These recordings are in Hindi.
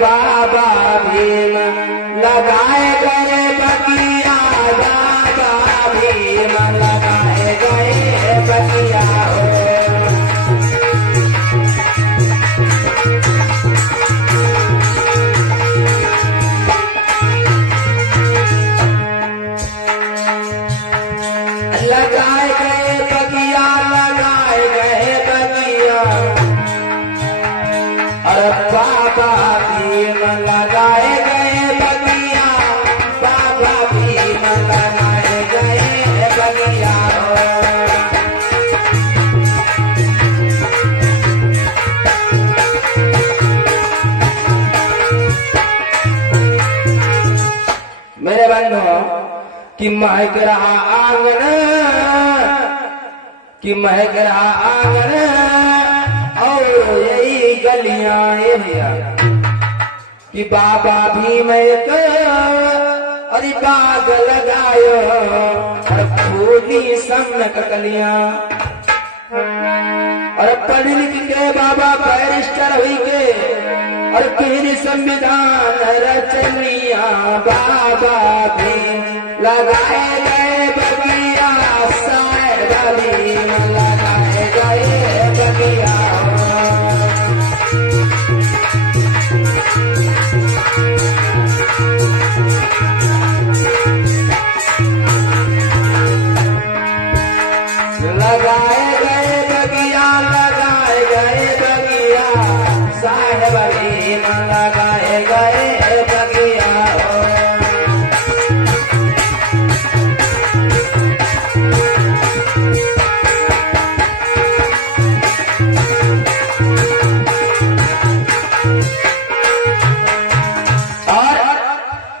बाबा भीम लगाए गए बगिया, बाबा भीम लगाए गए बगिया हो। लगाए गए बगिया, लगाए गए बगिया, और बाबा भीम लगाए गए बगिया, बाबा भीम लगाए गए बगिया। मेरे बंधुओं कि महक रहा आंगन, कि महक रहा आंगन और यही गलियां ये भैया, कि बाबा भीम एक और बाग लगायो और फूली सम्यक कलियां, और पढ़ लिख के बाबा बैरिस्टर हुई के और फिर संविधान रचनिया, बाबा भीम लगाए गए बगिया, साहेब भीम लगाए गए बगिया। लगाए गए बगिया, लगाए गए बगिया, साहेब भीम लगाए गए बगिया।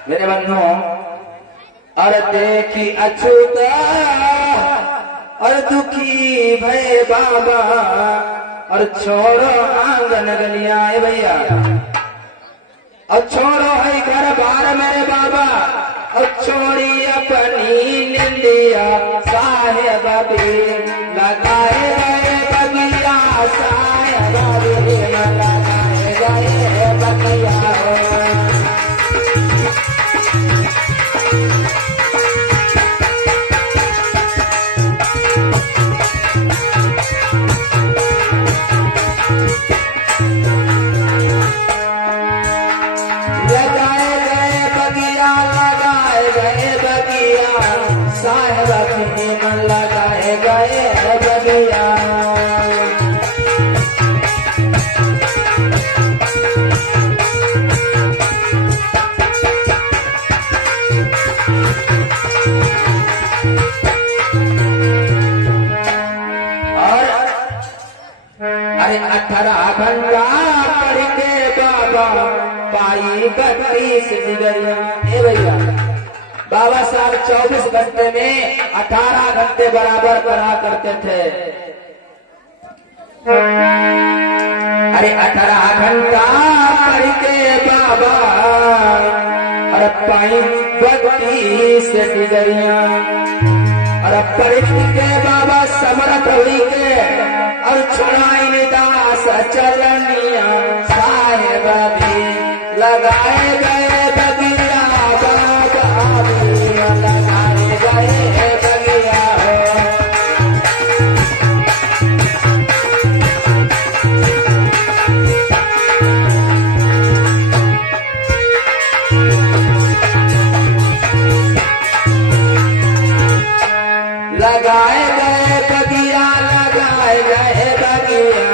मेरे बंधुओं और देखी अछूत और दुखी भय बाबा, और छोड़ो आंगन गलियां भैया, और छोड़ो है घर बार मेरे बाबा, और छोड़ी अपनी निंदिया, साहेब भीम लगाए गए बगिया, साहेब भीम लगाए गए बगिया। साहेब भीम लगाए गए बगिया। और अरे 18 घंटा पढ़ के बाबा पाई 32 डिग्रियां। ए भैया बाबा साहब 24 घंटे में 18 घंटे बराबर पढ़ा करते थे। अरे 18 घंटा पढ़ के बाबा और पाई 32 डिग्रियां, और पढ़ के बाबा समर्थ हुई के और छुड़ाई दास चलनिया, साहेब भीम लगाए गए बगिया, बाबा भीम लगाए गए बगिया। लगाए गए बगिया, लगाए गए बगिया,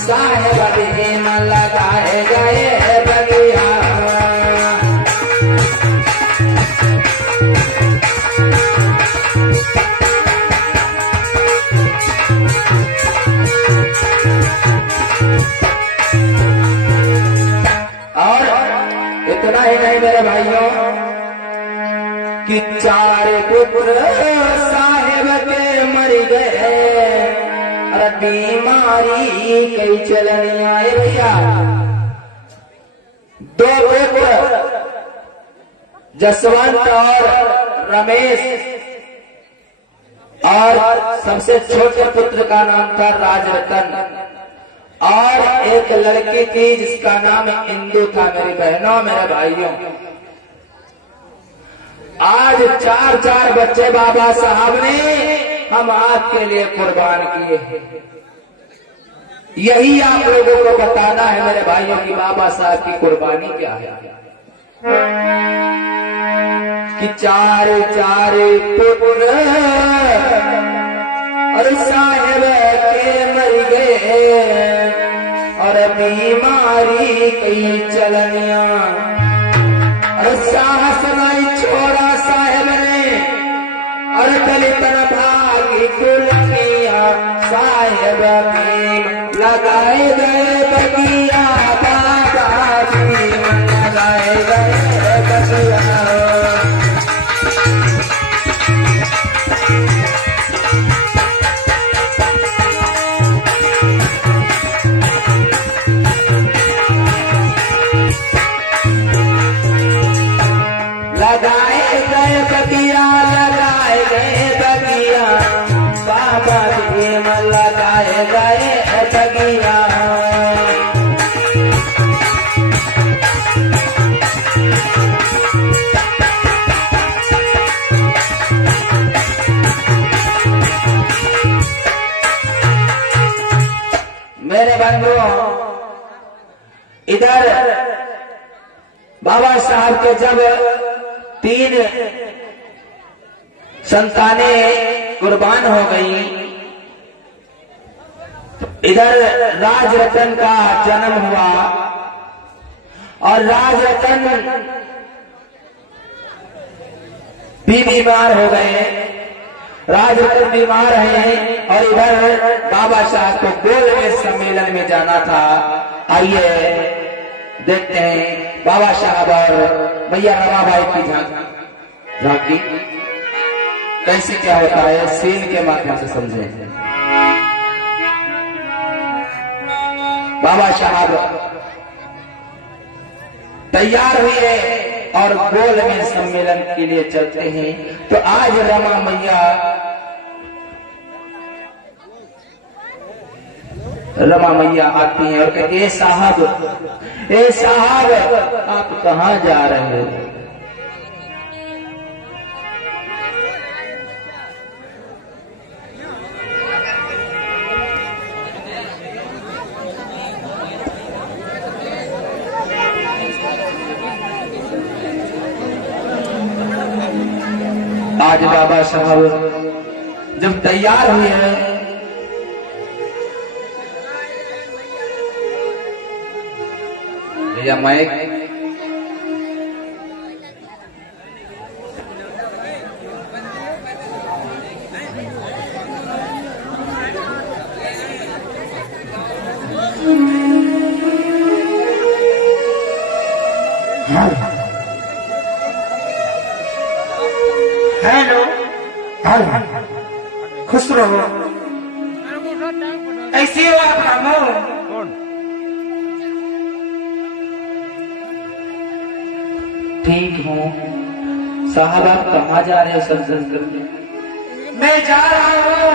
साहेब भीम लगाए गए बगिया। और इतना ही नहीं मेरे भाइयों कि 4 पुत्र साहेब के मर गए, और बीमारी कई चलनी आए भैया। 2 पुत्र जसवंत और रमेश, और सबसे छोटे पुत्र का नाम था राजरतन, और एक लड़की थी जिसका नाम इंदु था। मेरी बहनों मेरे भाइयों, आज 4-4 बच्चे बाबा साहब ने हम आपके लिए कुर्बान किए हैं। यही आप लोगों को बताना है मेरे भाइयों की बाबा साहब की कुर्बानी क्या है। कि 4-4 पुत्र और साहेब के मर गए और बीमारी कई चलनिया और साहस नहीं छोड़ा साहेब ने और दलितन भागी कुलनिया साहेब भीम लगाए गए बगिया बाबा भीम लगाए गए बगिया। लगाए गए बगिया लगाए गए बगिया बाबा भीम लगाए गए बगिया। मेरे बंधुओं, इधर बाबा साहब के जब 3 संतानें कुर्बान हो गई, इधर राज रतन का जन्म हुआ और राज रतन भी बीमार हो गए। राज रतन बीमार हैं और इधर बाबा साहब को गोलमेज सम्मेलन में जाना था। आइए देखते हैं बाबा साहब और मैया रमाबाई की झांकी कैसे क्या होता है, सीन के माध्यम से समझें। बाबा साहब तैयार हुए और गोल में सम्मेलन के लिए चलते हैं। तो आज रमा मैया आती हैं और कहती है, ए साहब आप कहाँ जा रहे हो? आज बाबा साहब जब तैयार हुए हैं, भैया माइक हेलो खुश रहो, ऐसे हो आप रामो? ठीक हूँ साहब, आप कहाँ जा रहे हो? सब करके मैं जा रहा हूँ,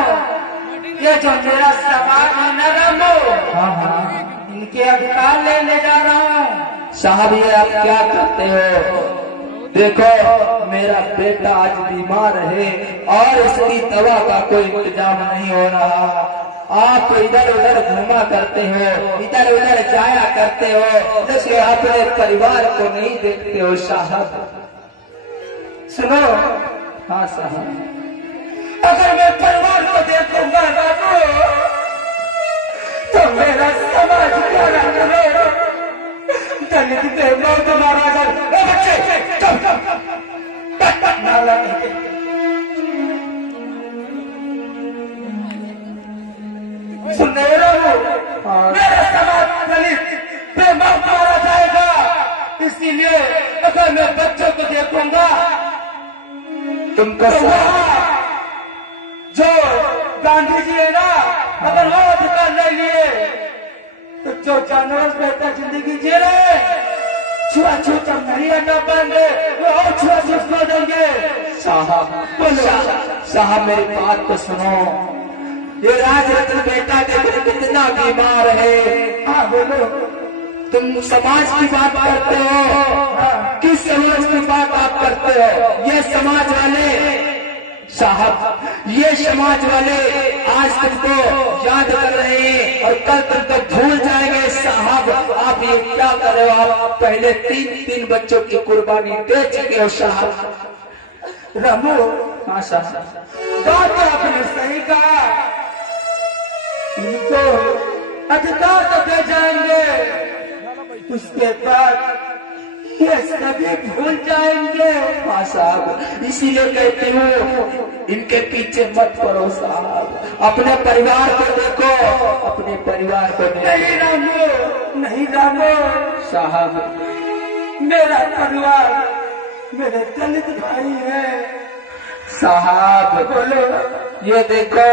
ये जो मेरा सामान है न रामो, हाँ इनके अधिकार लेने जा रहा हूँ। साहब ये आप क्या करते हो? देखो मेरा बेटा आज बीमार है और इसकी दवा का कोई इंतजाम नहीं हो रहा। आप इधर उधर घूमा करते हो, इधर उधर जाया करते हो, जैसे अपने परिवार को नहीं देखते हो। साहब सुनो, हाँ साहब, अगर मैं परिवार को देखूंगा बाबू तो मेरा समाज क्या करेगा? दलित पे मौत मारा जाए। बच्चे सुनने रहो, मेरा समाज दलित पे मौत मारा जाएगा। इसीलिए अगर मैं बच्चों को देखूंगा तुमको जो गांधी जी है ना, अगर वो अधिकार ले लिए तो जो जानवर बेहतर जिंदगी जी रहे, छुआछूत हम नहीं हटा पाएंगे, वो और छुआछूत कर देंगे। साहब मेरी बात तो सुनो। ये राजरत्न बेटा देखो कितना बीमार है। हाँ बोलो। तुम समाज की बात करते हो, किस समाज की बात आप करते हो? ये समाज वाले साहब, ये समाज वाले आज तुमको याद कर रहे हैं और कल तुमको भूल जाएंगे साहब। आप ये क्या कर रहे हो? आप पहले 3 बच्चों की कुर्बानी दे चुके हो साहब। रामू, हाँ साहब, बात तो आपने सही कहा। इनको अधिकार तो दे जाएंगे, उसके बाद ये सभी भूल जाएंगे। हाँ साहब, इसीलिए कहती हूँ इनके पीछे मत पड़ो साहब। अपने परिवार को देखो, अपने परिवार को देखो। नहीं रामू, नहीं रामू साहब, मेरा परिवार मेरे दलित भाई है साहब। बोलो। ये देखो,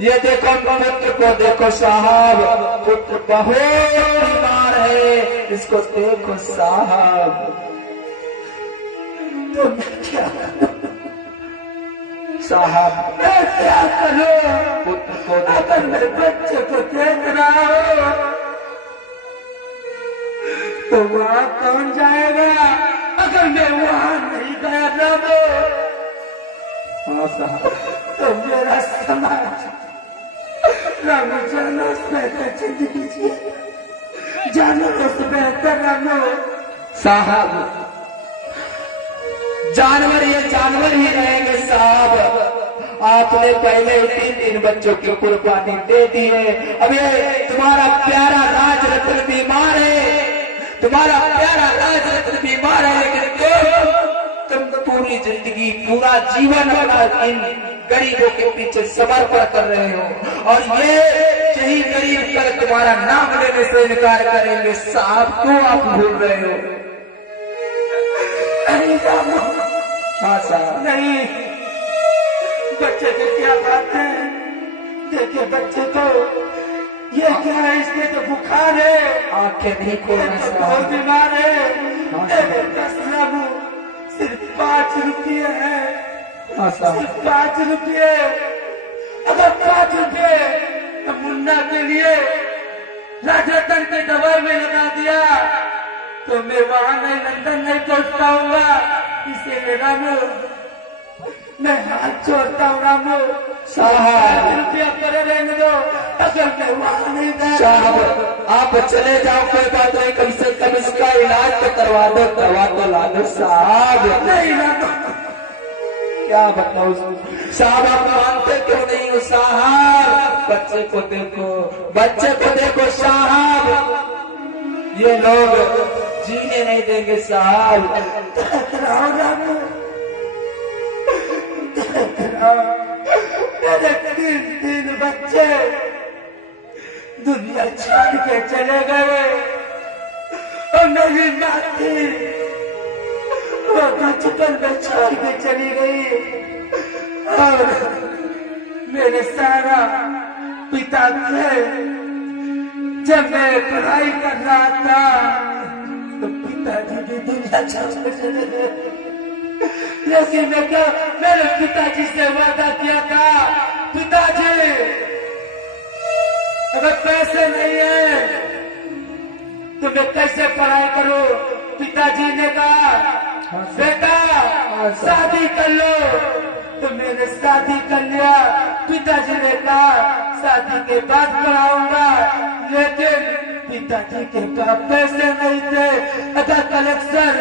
ये देखो पुत्र को देखो साहब, पुत्र बहुत बीमार है, इसको देखो साहब। तो मैं क्या साहब, मैं क्या करूं? पुत्र को देखो। अगर मेरे बच्चे को देख रहा हो तो वहां कौन जाएगा? अगर मैं वहां नहीं गया रामू हाँ साहब, तो मेरा समाज रामू जानो से बेहतर जिंदगी जिए, जानो से बेहतर रामू। साहब, जानवर ये जानवर ही रहेंगे साहब। आपने पहले ही 3 बच्चों की कुर्बानी दे दी है। अब ये तुम्हारा प्यारा राजरत्न बीमार है, तुम्हारा प्यारा राजरत्न बीमार है, लेकिन तुम पूरी जिंदगी, पूरा जीवन अपना इन गरीबों के पीछे समर्पण कर रहे हो और ये यही गरीब कर तुम्हारा नाम लेने से इनकार करेंगे साहब। क्यों आप भूल रहे हो? नहीं रामू, हाँ साहब, नहीं। बच्चे की क्या बात है? देखिए बच्चे तो ये क्या है? इसके तो बुखार है, आंखें नहीं खोलना बहुत साहब। बीमार है। हाँ, मेरे 10 रामू सिर्फ 5 रुपये है, हाँ साहब, सिर्फ 5 रुपये। अगर 5 रुपये तो मुन्ना के लिए राजरत्न के दवाई में लगा दिया तो मैं वहां नहीं, लंदन नहीं पहुंच पाऊंगा। इसीलिए रामू मैं हाथ जोड़ता हूँ रामू, साहब। 5 रुपया करे रहने दो। अगर मैं वहां नहीं गया साहब, आप चले जाओ, कोई बात नहीं, कम से कम इसका इलाज तो करवा दो, दवा तो ला दो साहब। नहीं रामू, क्या बताओ साहब, आप मानते क्यों नहीं हो साहब? बच्चे को देखो, बच्चे को देखो साहब, ये लोग जीने नहीं देंगे साहब। रामू मेरे 3 बच्चे दुनिया छोड़ के चले गए और मेरी माँ थी वो बचपन में छोड़ के चली गई। और मेरे सारा पिता थे, जब मैं पढ़ाई कर रहा था तो पिताजी भी दुनिया छोड़ के चले गए। लेकिन मैं क्या, मेरे पिताजी से वादा किया था, पिताजी अगर पैसे नहीं है तो मैं कैसे पढ़ाई करूं? पिताजी ने कहा बेटा शादी कर लो, तो मैंने शादी कर लिया। पिताजी ने कहा शादी के बाद पढ़ाऊंगा, लेकिन पिताजी के पास पैसे नहीं थे। अगर कलेक्टर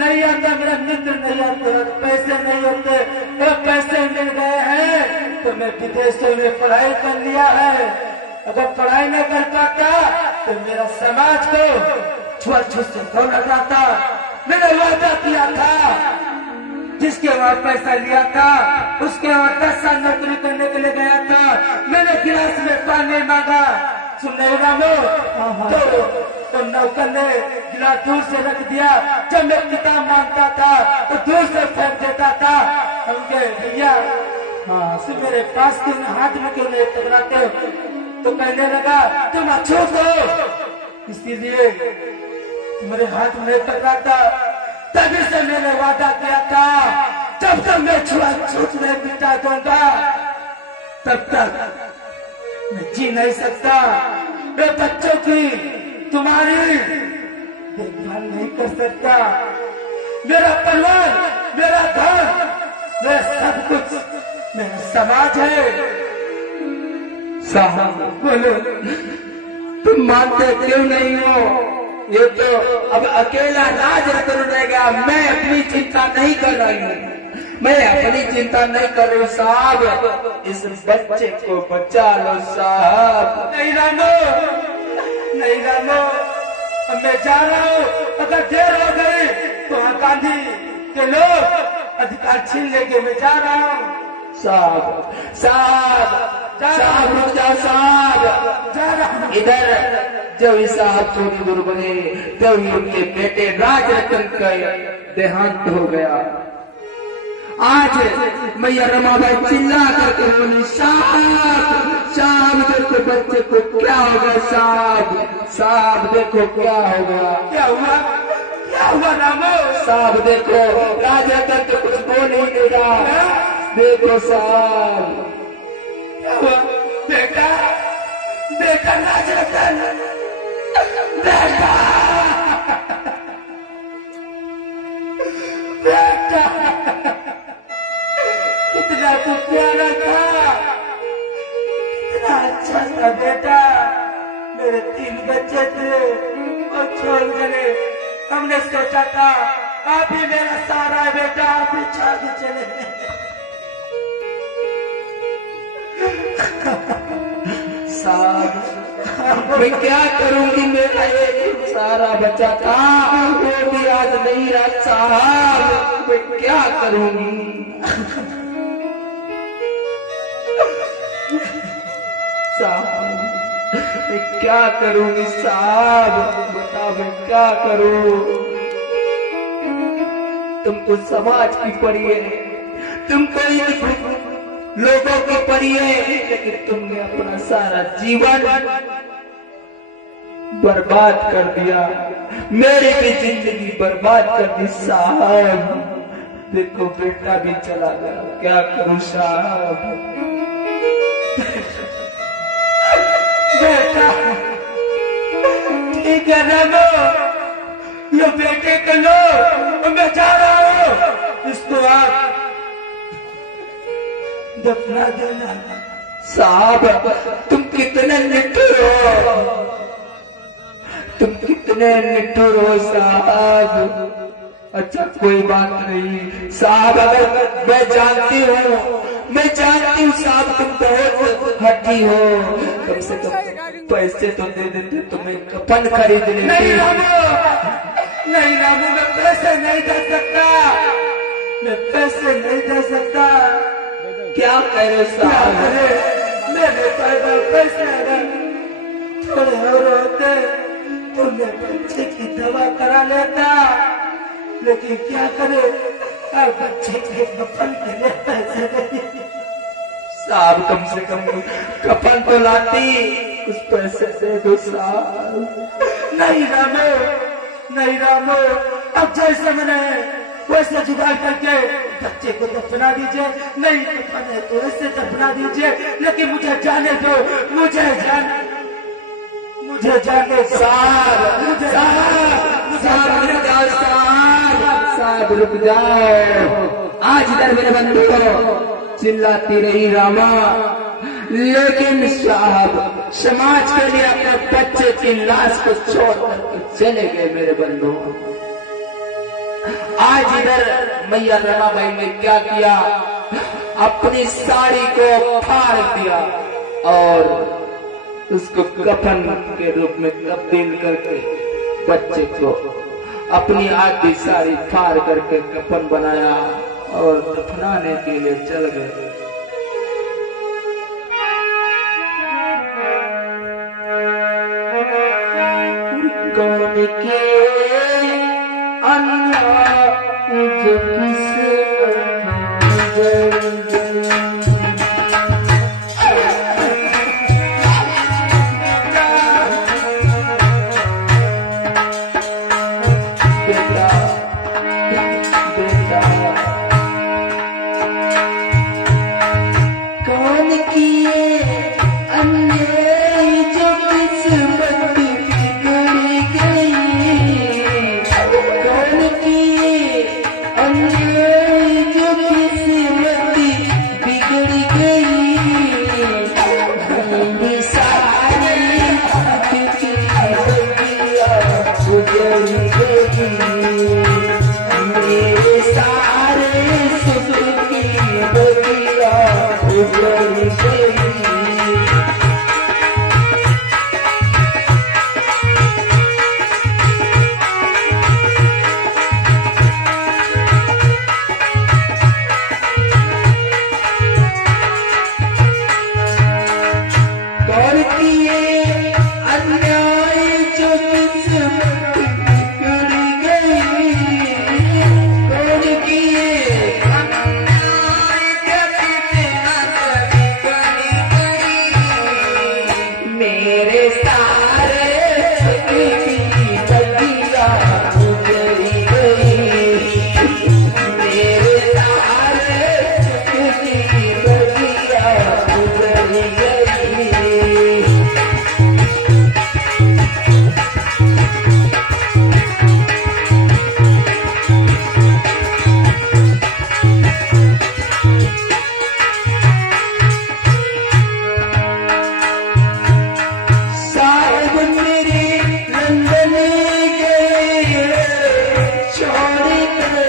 नहीं आता, मेरा मित्र नहीं आता, पैसे नहीं होते, अगर पैसे मिल गए हैं तो मैं विदेशों में पढ़ाई कर लिया है। अगर पढ़ाई नहीं कर पाता तो मेरा समाज को छुआछूत से धो लगाता। मैंने वादा किया था, जिसके वहां पैसा लिया था उसके वहां 10 साल नौकरी करने के लिए गया था। मैंने गिलास में पानी मांगा, सुन रहे रामू, तो नौकर ने गिलास दूर से रख दिया। जब मैं किताब मांगता था तो दूर से फेंक देता था। उनके भैया तुम मेरे पास क्यों हाथ में क्यों नहीं टकराते हो? तो कहने लगा तुम अछूत हो, इसीलिए तुम्हारे हाथ में टकराता। तभी से मैंने वादा किया था, जब तक मैं छुआछूत नहीं मिटा दूंगा तब तक मैं जी नहीं सकता। मैं बच्चों की तुम्हारी देखभाल नहीं कर सकता। मेरा परिवार, मेरा घर, मेरा सब कुछ मेरा समाज है। साहब बोलो, तुम मानते क्यों नहीं हो? ये तो अब अकेला राज रतन रहेगा। मैं अपनी चिंता नहीं कर रही हूँ, मैं अपनी चिंता नहीं कर रही हूँ साहब। इस बच्चे को बचा लो साहब। नहीं रामो, नहीं रामो, अब मैं जा रहा हूँ। अगर देर हो गई तो वहाँ गांधी के लोग अधिकार छीन लेंगे। मैं जा रहा हूँ। साहब साहब साहब रुक जाओ साहब। जा रहा हूँ। इधर जब ये साहब चोरी गुरु बने तब ही उनके बेटे राज रतन का देहांत हो गया। आज मैया रमाबाई चिल्ला करके बोली, साहब साहब देखो बच्चे को क्या हो गया, साहब साहब देखो क्या हो गया। क्या हुआ? क्या हुआ रामो? साहब देखो राज रतन तो कुछ बोल ही नहीं रहा। देखो साहब क्या हुआ? बेटा, बेटा राज रतन, बेटा, बेटा, कितना तू प्यारा था, कितना अच्छा था बेटा। मेरे 3 बच्चे थे और छोड़ गए। हमने सोचा था आप ही मेरा सारा है बेटा, आप ही छोड़ के चले गए। साहब मैं क्या करूंगी? मेरा एक सारा बच्चा था, वो भी आज नहीं रहा साहब। मैं क्या करूंगी? साहब मैं क्या करूंगी साहब? बताओ मैं क्या करूं? तुमको समाज की पड़ी है, तुमको लोगों की पड़ी है, लेकिन तुमने अपना सारा जीवन बर्बाद कर दिया। मेरी भी जिंदगी बर्बाद कर दी साहब। देखो बेटा भी चला गया, क्या करूं साहब? बेटा ठीक है रामो, लो बेटे को लो, मैं जा रहा हूँ। इसको आप दफना देना। साहब तुम कितने निठुर हो, तुम कितने निठुर हो साहब। अच्छा कोई बात नहीं साहब, अगर मैं जानती हूँ साहब तुम बहुत हठी हो, कम से कम पैसे तो दे देते, तुम्हें कफन खरीद लेते। नहीं रामू, नहीं रामू, मैं पैसे नहीं दे सकता, मैं पैसे नहीं दे सकता। क्या कह रहे साहब? मेरे पैसे अगर थोड़े और होते तो मैं बच्चे की दवा करा लेता, लेकिन क्या करे, अब बच्चे के कफन के लिए पैसे नहीं। साहब कम से कम कफन तो लाती, कुछ पैसे दे दो साहब। नहीं रामो, नहीं रामो, अब जैसे मैंने वैसे जुगाड़ करके बच्चे को दफना दीजिए। नहीं कफन है तो ऐसे दफना दीजिए, लेकिन मुझे जाने दो, मुझे जाने दो। साहब साहब रुक जाओ साहब रुक जाओ। आज इधर मेरे बंधु चिल्लाती रही रामा, लेकिन साहब समाज के लिए अपने बच्चे की लाश को छोड़ कर चले गए मेरे बंधु। आज इधर मैया रमाबाई ने क्या किया, अपनी साड़ी को फाड़ दिया और उसको कफन के रूप में तब्दील करके बच्चे को अपनी आधी साड़ी फाड़ करके कफन बनाया और दफनाने के लिए चल गए। कौन के कौन की किए अन्याय जो किस्मत कर गई, कौन किए अन्याय जो किस्मत कर गई, मेरे सारे सुख की बगिया उजड़ी गई, मेरे सारे सुख की बगिया उजड़ी गई। साहिब मेरे लंदन गए छोड़ कर,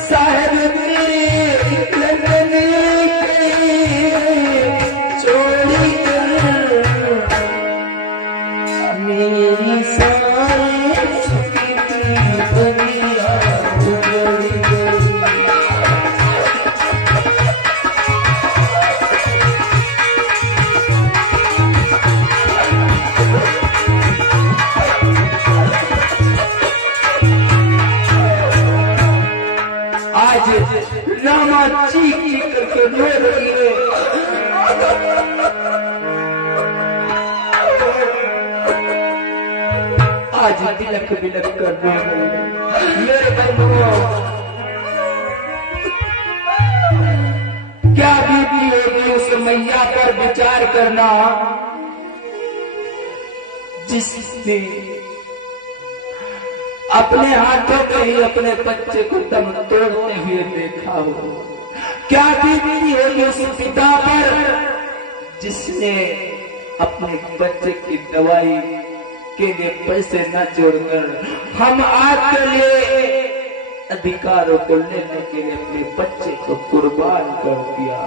साहिब मेरे लंदन गए छोड़ कर, मेरी सारी सुख की बगिया उजड़ गई। आज रामा चीख चीख करके रो रही है। आज बिलक बिलक कर रो रही है। मेरे बंधुओं, क्या बीती होगी उस मैया पर विचार करना जिसने अपने हाथों में ही अपने बच्चे को दम तोड़ते हुए देखा हो। क्या बीती होगी उस पिता पर जिसने अपने बच्चे की दवाई के लिए पैसे न जोड़कर हम आपके लिए अधिकारों को लेने के लिए अपने बच्चे को कुर्बान कर दिया।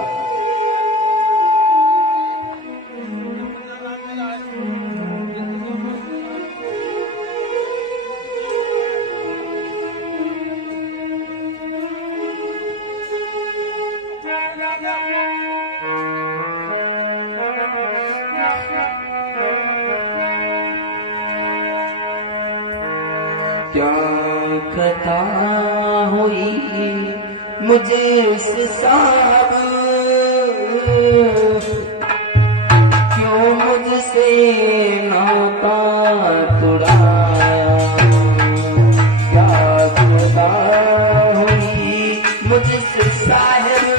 क्या खता हुई मुझे उस साहब, क्यों मुझसे नाता तोड़ाया, क्या खता हुई मुझसे साहब,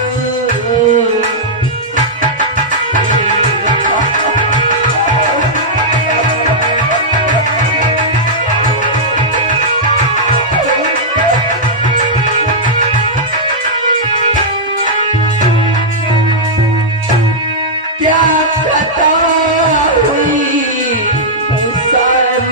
क्या खता हुई साहब,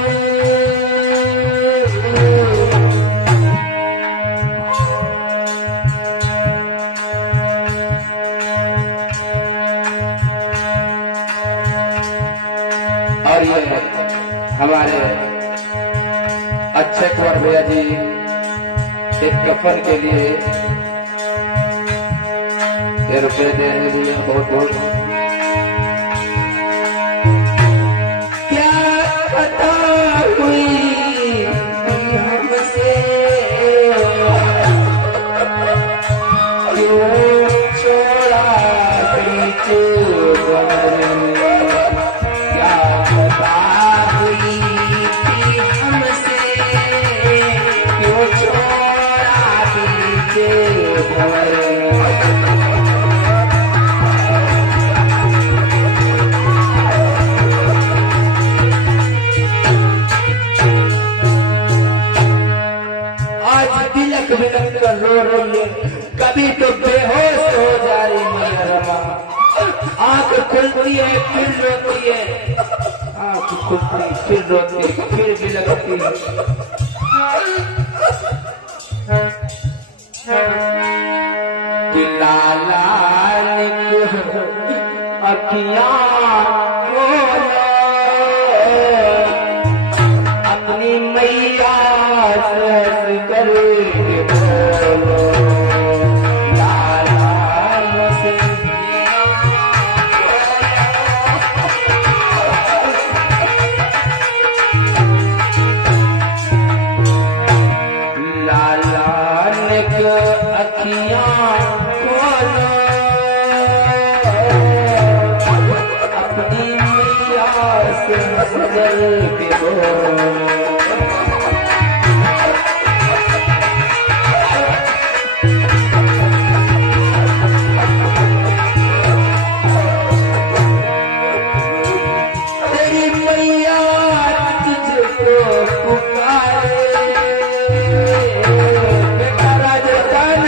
और ये हमारे अच्छे कुंवर भैया जी एक कफन के लिए ये रुपये देने के लिए बहुत बहुत रो रही है, कभी तो बेहोश हो जा रही मैया रमा, आंख खुलती है फिर रोती है, आंख खुलती फिर रोती फिर भी लगती कि लाला अखियां अपनी मैया से करे बदल के हो। तेरी मैया तुझको पुकारे बेटा राजस्थान,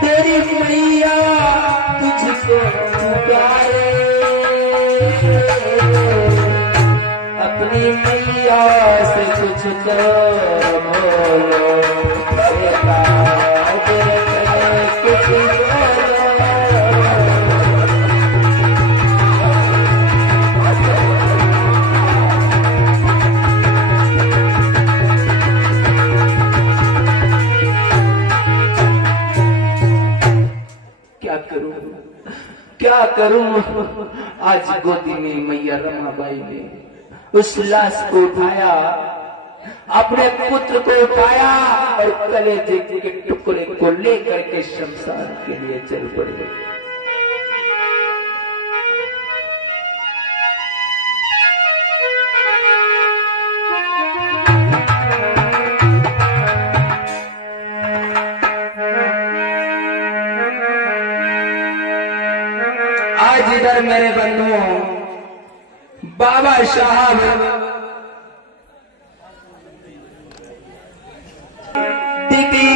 तेरी मैया तुझको पुकारे, अपनी मैया से कुछ तो बोलो बेटा, कुछ बोलो। क्या करूं आज गोदी में मैया रमाबाई ने उस लाश को उठाया, अपने पुत्र को उठाया और कलेजे के टुकड़े को लेकर के शमशान के लिए चल पड़े। आज इधर मेरे बंधुओं बाबा साहब